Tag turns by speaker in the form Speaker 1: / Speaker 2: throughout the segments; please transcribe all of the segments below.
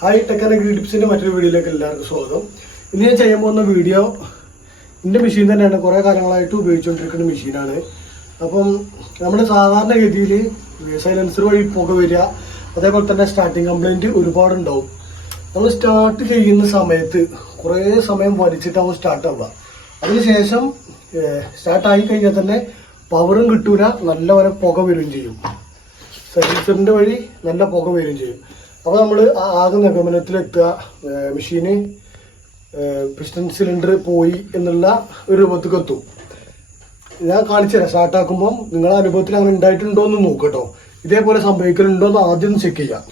Speaker 1: Hi ടെക്കന ഗ്രീഡിപ്സിന്റെ മറ്റൊരു വീഡിയോയിലേക്ക് എല്ലാവർക്കും സ്വാഗതം. ഇന്ന് ഞാൻ ചെയ്യാൻ പോകുന്ന വീഡിയോ എന്റെ മെഷീൻ തന്നെയാണ്. കുറേ കാലങ്ങളായിട്ട് ഉപയോഗിച്ചുകൊണ്ടിരിക്കുന്ന മെഷീനാണ് അപ്പം നമ്മുടെ സാധാരണ ഗതിയിൽ സൈലൻസർ വഴി പുക വരിക അതേപോലെ തന്നെ സ്റ്റാർട്ടിങ് കംപ്ലൈന്റ് ഒരുപാടുണ്ടാവും. നമ്മൾ സ്റ്റാർട്ട് ചെയ്യുന്ന സമയത്ത് കുറേ സമയം വലിച്ചിട്ടാവും സ്റ്റാർട്ട് ആവുക. അതിനുശേഷം സ്റ്റാർട്ട് ആയി കഴിഞ്ഞാൽ തന്നെ പവറും കിട്ടൂല നല്ലപോലെ പുക വരികയും ചെയ്യും. സൈലൻസറിന്റെ വഴി നല്ല പുക വരികയും ചെയ്യും. അപ്പോൾ നമ്മൾ ആകെ നിഗമനത്തിലെത്തുക. മെഷീന് പിസ്റ്റൺ സിലിണ്ടർ പോയി എന്നുള്ള ഒരു രൂപത്തേക്ക് എത്തും. ഞാൻ കാണിച്ചു തരാം. സ്റ്റാർട്ടാക്കുമ്പോൾ നിങ്ങളുടെ അനുഭവത്തിൽ അങ്ങനെ ഉണ്ടായിട്ടുണ്ടോ എന്ന് നോക്കട്ടോ. ഇതേപോലെ സംഭവിക്കലുണ്ടോ എന്ന് ആദ്യം ചെക്ക് ചെയ്യാം.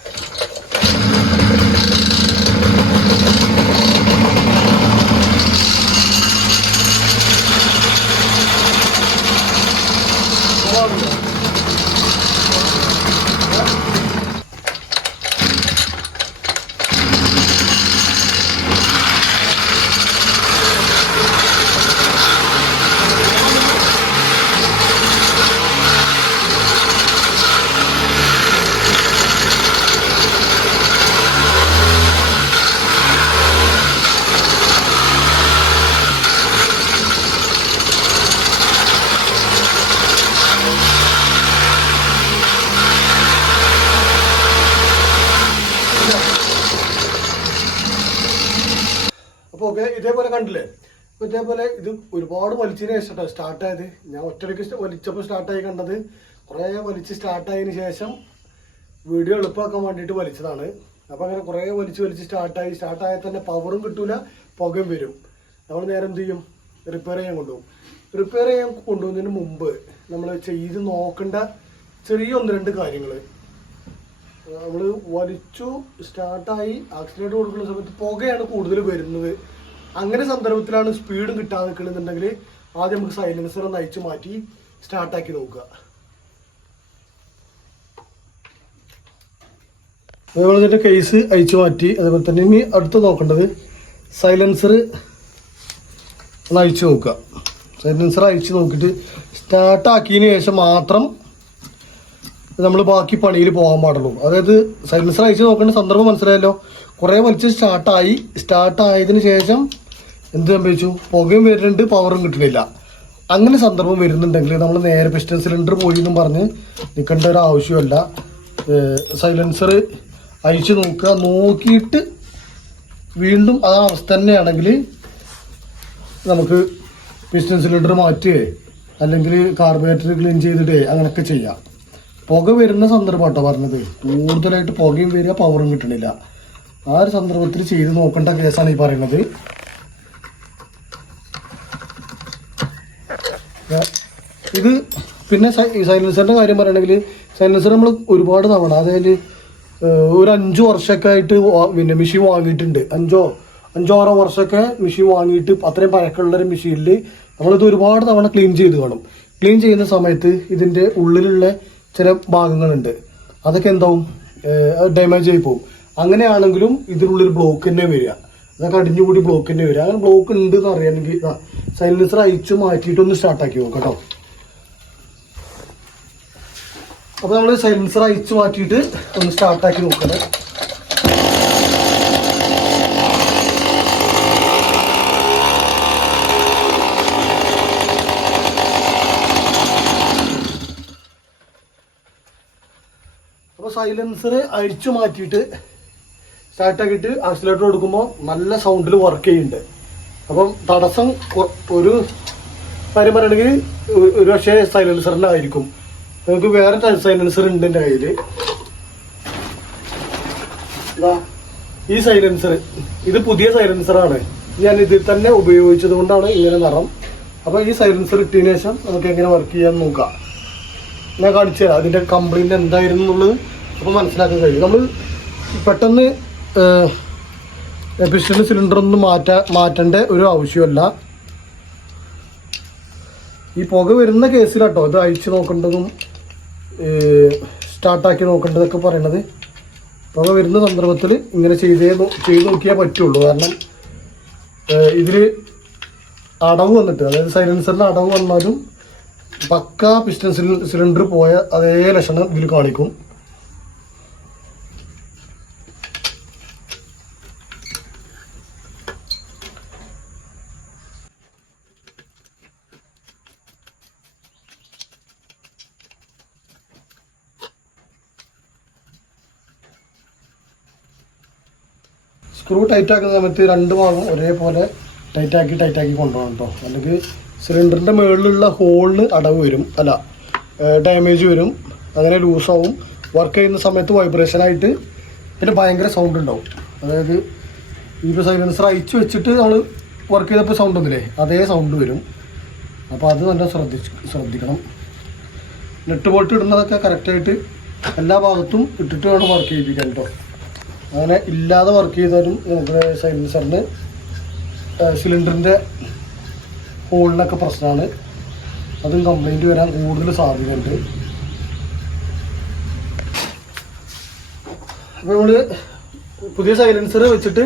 Speaker 1: ഓക്കെ ഇതേപോലെ കണ്ടില്ലേ? ഇതേപോലെ ഇത് ഒരുപാട് വലിച്ചതിന് ശേഷം സ്റ്റാർട്ടായത് ഞാൻ ഒറ്റയ്ക്ക് വലിച്ചപ്പോൾ സ്റ്റാർട്ടായി കണ്ടത് കുറേ വലിച്ച് സ്റ്റാർട്ടായതിന് ശേഷം വീഡിയോ എളുപ്പമാക്കാൻ വേണ്ടിയിട്ട് വലിച്ചതാണ്. അപ്പോൾ അങ്ങനെ കുറേ വലിച്ച് വലിച്ച് സ്റ്റാർട്ടായി സ്റ്റാർട്ടായാൽ തന്നെ പവറും കിട്ടൂല പുകയും വരും. നമ്മൾ നേരെ എന്ത് ചെയ്യും? റിപ്പയർ ചെയ്യാൻ കൊണ്ടുപോകും. റിപ്പയർ ചെയ്യാൻ കൊണ്ടുപോകുന്നതിന് മുമ്പ് നമ്മൾ ചെയ്ത് നോക്കേണ്ട ചെറിയ ഒന്ന് രണ്ട് കാര്യങ്ങൾ. നമ്മൾ വലിച്ചു സ്റ്റാർട്ടായി ആക്സിഡന്റ് കൊടുക്കുന്ന സമയത്ത് പുകയാണ് കൂടുതൽ വരുന്നത്. അങ്ങനെ സന്ദർഭത്തിലാണ് സ്പീഡും കിട്ടാതെ നിൽക്കണമെന്നുണ്ടെങ്കിൽ ആദ്യം നമുക്ക് സൈലൻസർ ഒന്ന് അയച്ചു മാറ്റി സ്റ്റാർട്ടാക്കി നോക്കുക. അതേപോലെ തന്നെ കേസ് അയച്ചു മാറ്റി അതേപോലെ തന്നെ ഇനി അടുത്ത് നോക്കേണ്ടത് സൈലൻസർ ഒന്ന് അയച്ചു നോക്കുക. സൈലൻസർ അയച്ചു നോക്കിയിട്ട് സ്റ്റാർട്ടാക്കിയതിന് ശേഷം മാത്രം നമ്മൾ ബാക്കി പണിയിൽ പോകാൻ പാടുള്ളൂ. അതായത് സൈലൻസർ അയച്ച് നോക്കേണ്ട സന്ദർഭം മനസ്സിലായല്ലോ? കുറേ വലിച്ച് സ്റ്റാർട്ടായി സ്റ്റാർട്ടായതിനു ശേഷം എന്ത് സംഭവിച്ചു? പുകയും വരുന്നുണ്ട് പവറും കിട്ടുന്നില്ല അങ്ങനെ സന്ദർഭം വരുന്നുണ്ടെങ്കിൽ നമ്മൾ നേരെ പിസ്റ്റൺ സിലിണ്ടർ പോയി എന്നും പറഞ്ഞ് നിൽക്കേണ്ട ഒരു ആവശ്യമല്ല. സൈലൻസർ അഴിച്ച് നോക്കുക. നോക്കിയിട്ട് വീണ്ടും ആ അവസ്ഥ തന്നെയാണെങ്കിൽ നമുക്ക് പിസ്റ്റൺ സിലിണ്ടർ മാറ്റുകയോ അല്ലെങ്കിൽ കാർബറേറ്റർ ക്ലീൻ ചെയ്തിട്ട് അങ്ങനെയൊക്കെ ചെയ്യാം. പുക വരുന്ന സന്ദർഭം കേട്ടോ പറഞ്ഞത്. കൂടുതലായിട്ട് പുകയും വരിക പവറും കിട്ടണില്ല. ആ ഒരു സന്ദർഭത്തിൽ ചെയ്ത് നോക്കേണ്ട കേസാണ് ഈ പറയുന്നത്. ഇത് പിന്നെ സൈലൻസറിന്റെ കാര്യം പറയുകയാണെങ്കിൽ സൈലൻസർ നമ്മൾ ഒരുപാട് തവണ അതായത് ഒരു അഞ്ച് വർഷമൊക്കെ ആയിട്ട് പിന്നെ മെഷീൻ വാങ്ങിയിട്ടുണ്ട്. അഞ്ചോ അഞ്ചോ ആറോ വർഷമൊക്കെ മെഷീൻ വാങ്ങിയിട്ട് അത്രയും പഴക്കമുള്ളൊരു മെഷീനിൽ നമ്മളിത് ഒരുപാട് തവണ ക്ലീൻ ചെയ്ത് കാണും. ക്ലീൻ ചെയ്യുന്ന സമയത്ത് ഇതിന്റെ ഉള്ളിലുള്ള ചില ഭാഗങ്ങളുണ്ട്. അതൊക്കെ എന്താവും? ഡാമേജ് ആയി പോകും. അങ്ങനെയാണെങ്കിലും ഇതിനുള്ളിൽ ബ്ലോക്ക് തന്നെ വരിക. അതൊക്കെ അടിഞ്ഞുകൂടി ബ്ലോക്ക് തന്നെ വരിക അങ്ങനെ ബ്ലോക്ക് ഉണ്ട് എന്ന് അറിയാമെങ്കിൽ സൈലൻസർ അയച്ചു മാറ്റിയിട്ടൊന്ന് സ്റ്റാർട്ടാക്കി നോക്കാം കേട്ടോ. അപ്പോൾ നമ്മൾ സൈലൻസർ അയച്ചു മാറ്റിയിട്ട് ഒന്ന് സ്റ്റാർട്ടാക്കി നോക്കണം. സൈലൻസർ അഴിച്ചു മാറ്റിയിട്ട് സ്റ്റാർട്ടാക്കിയിട്ട് ആക്സിലേറ്റർ കൊടുക്കുമ്പോൾ നല്ല സൗണ്ടിൽ വർക്ക് ചെയ്യുന്നുണ്ട്. അപ്പം തടസ്സം ഒരു കാര്യം പറയുകയാണെങ്കിൽ ഒരു പക്ഷേ ആയിരിക്കും. നിങ്ങൾക്ക് വേറെ സൈലൻസർ ഉണ്ട് എന്റെ കയ്യിൽ ഈ സൈലൻസർ ഇത് പുതിയ സൈലൻസറാണ് ഞാൻ ഇതിൽ തന്നെ ഉപയോഗിച്ചത് കൊണ്ടാണ് ഇങ്ങനെ നിറം. അപ്പോൾ ഈ സൈലൻസർ ഇട്ടതിന് ശേഷം നമുക്ക് എങ്ങനെ വർക്ക് ചെയ്യാൻ നോക്കാം. ഞാൻ കാണിച്ചു തരാം അതിന്റെ കംപ്ലൈന്റ് എന്തായിരുന്നു എന്നുള്ളത് അപ്പോൾ മനസ്സിലാക്കാൻ കഴിയും. നമ്മൾ പെട്ടെന്ന് പിസ്റ്റൺ സിലിണ്ടർ ഒന്നും മാറ്റാ മാറ്റേണ്ട ഒരു ആവശ്യമല്ല ഈ പുക വരുന്ന കേസിലാട്ടോ ഇത് അഴിച്ചു നോക്കേണ്ടതും സ്റ്റാർട്ടാക്കി നോക്കേണ്ടതൊക്കെ പറയണത്. പുക വരുന്ന സന്ദർഭത്തിൽ ഇങ്ങനെ ചെയ്തേ ചെയ്ത് നോക്കിയാൽ പറ്റുള്ളൂ. കാരണം ഇതിൽ അടവ് വന്നിട്ട് അതായത് സൈലൻസറിന്റെ അടവ് വന്നാലും പക്ക പിസ്റ്റൺ സിലിണ്ടർ പോയ അതേ ലക്ഷണം ഇതിൽ കാണിക്കും. സ്ക്രൂ ടൈറ്റ് ആക്കുന്ന സമയത്ത് രണ്ട് ഭാഗം ഒരേപോലെ ടൈറ്റ് ആക്കി ടൈറ്റ് ആക്കി കൊണ്ടുപോകണം കേട്ടോ അല്ലെങ്കിൽ സിലിണ്ടറിന്റെ മുകളിലുള്ള ഹോളിന് അടവ് വരും. അല്ല ഡാമേജ് വരും. അങ്ങനെ ലൂസാവും വർക്ക് ചെയ്യുന്ന സമയത്ത് വൈബ്രേഷൻ ആയിട്ട് പിന്നെ ഭയങ്കര സൗണ്ട് ഉണ്ടാവും. അതായത് ഇപ്പോൾ സൈലൻസർ അയച്ചു വെച്ചിട്ട് നമ്മൾ വർക്ക് ചെയ്തപ്പോൾ സൗണ്ട് ഒന്നില്ലേ അതേ സൗണ്ട് വരും. അപ്പോൾ അത് നല്ല ശ്രദ്ധിച്ച് ശ്രദ്ധിക്കണം. നെറ്റ് ബോൾട്ട് ഇടുന്നതൊക്കെ കറക്റ്റായിട്ട് എല്ലാ ഭാഗത്തും ഇട്ടിട്ട് വേണം വർക്ക് ചെയ്യിപ്പിക്കാൻ കേട്ടോ അങ്ങനെ ഇല്ലാതെ വർക്ക് ചെയ്താലും നമുക്ക് സൈലൻസറിന് സിലിണ്ടറിന്റെ ഹോളിനൊക്കെ പ്രശ്നമാണ് അതും കംപ്ലൈന്റ് വരാൻ കൂടുതൽ സാധ്യതയുണ്ട്. അപ്പോൾ നമ്മൾ പുതിയ സൈലൻസർ വെച്ചിട്ട്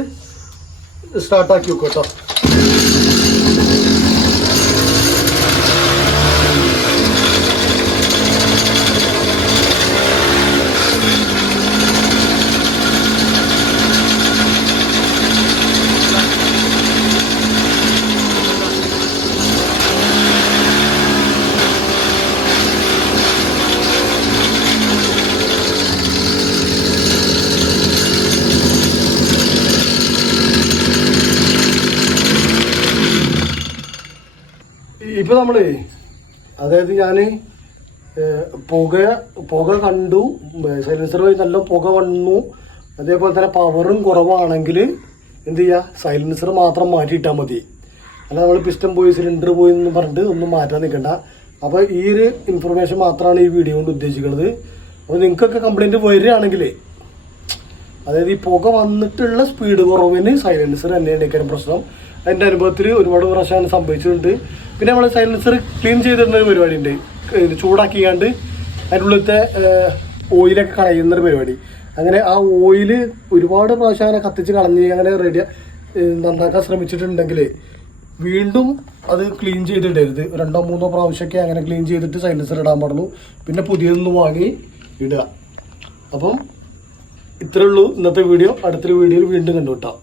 Speaker 1: സ്റ്റാർട്ടാക്കി വെക്കും കേട്ടോ. ഇപ്പൊ നമ്മൾ അതായത് ഞാൻ പുക പുക കണ്ടു സൈലൻസർ വഴി നല്ല പുക വന്നു അതേപോലെ തന്നെ പവറും കുറവാണെങ്കിൽ എന്ത് ചെയ്യുക സൈലൻസർ മാത്രം മാറ്റിയിട്ടാൽ മതി. അല്ല നമ്മൾ പിസ്റ്റം പോയി സിലിണ്ടർ പോയി എന്ന് പറഞ്ഞിട്ട് ഒന്നും മാറ്റാൻ നിൽക്കണ്ട. അപ്പോൾ ഈ ഒരു ഇൻഫർമേഷൻ മാത്രമാണ് ഈ വീഡിയോ കൊണ്ട് ഉദ്ദേശിക്കുന്നത്. അപ്പോൾ നിങ്ങൾക്കൊക്കെ കംപ്ലൈന്റ് വരികയാണെങ്കിൽ അതായത് ഈ പുക വന്നിട്ടുള്ള സ്പീഡ് കുറവിന് സൈലൻസർ തന്നെയാണ് പ്രശ്നം. എന്റെ അനുഭവത്തിൽ ഒരുപാട് പ്രശ്നം സംഭവിച്ചിട്ടുണ്ട്. പിന്നെ നമ്മൾ സൈലൻസർ ക്ലീൻ ചെയ്തിരുന്ന ഒരു പരിപാടി ഉണ്ട് ചൂടാക്കിയാണ്ട് അതിന്റെ ഉള്ളിലത്തെ ഓയിലൊക്കെ കളയുന്ന ഒരു പരിപാടി. അങ്ങനെ ആ ഓയിൽ ഒരുപാട് പ്രാവശ്യം അങ്ങനെ കത്തിച്ച് കളഞ്ഞ് അങ്ങനെ റെഡി നന്നാക്കാൻ ശ്രമിച്ചിട്ടുണ്ടെങ്കിൽ വീണ്ടും അത് ക്ലീൻ ചെയ്തിടരുത്. രണ്ടോ മൂന്നോ പ്രാവശ്യമൊക്കെ അങ്ങനെ ക്ലീൻ ചെയ്തിട്ട് സൈലൻസർ ഇടാൻ പാടുള്ളൂ. പിന്നെ പുതിയതൊന്ന് വാങ്ങി ഇടുക. അപ്പം ഇത്രേ ഉള്ളൂ. ഇന്നത്തെ വീഡിയോ അടുത്തൊരു വീഡിയോയിൽ വീണ്ടും കണ്ടുവിട്ടാം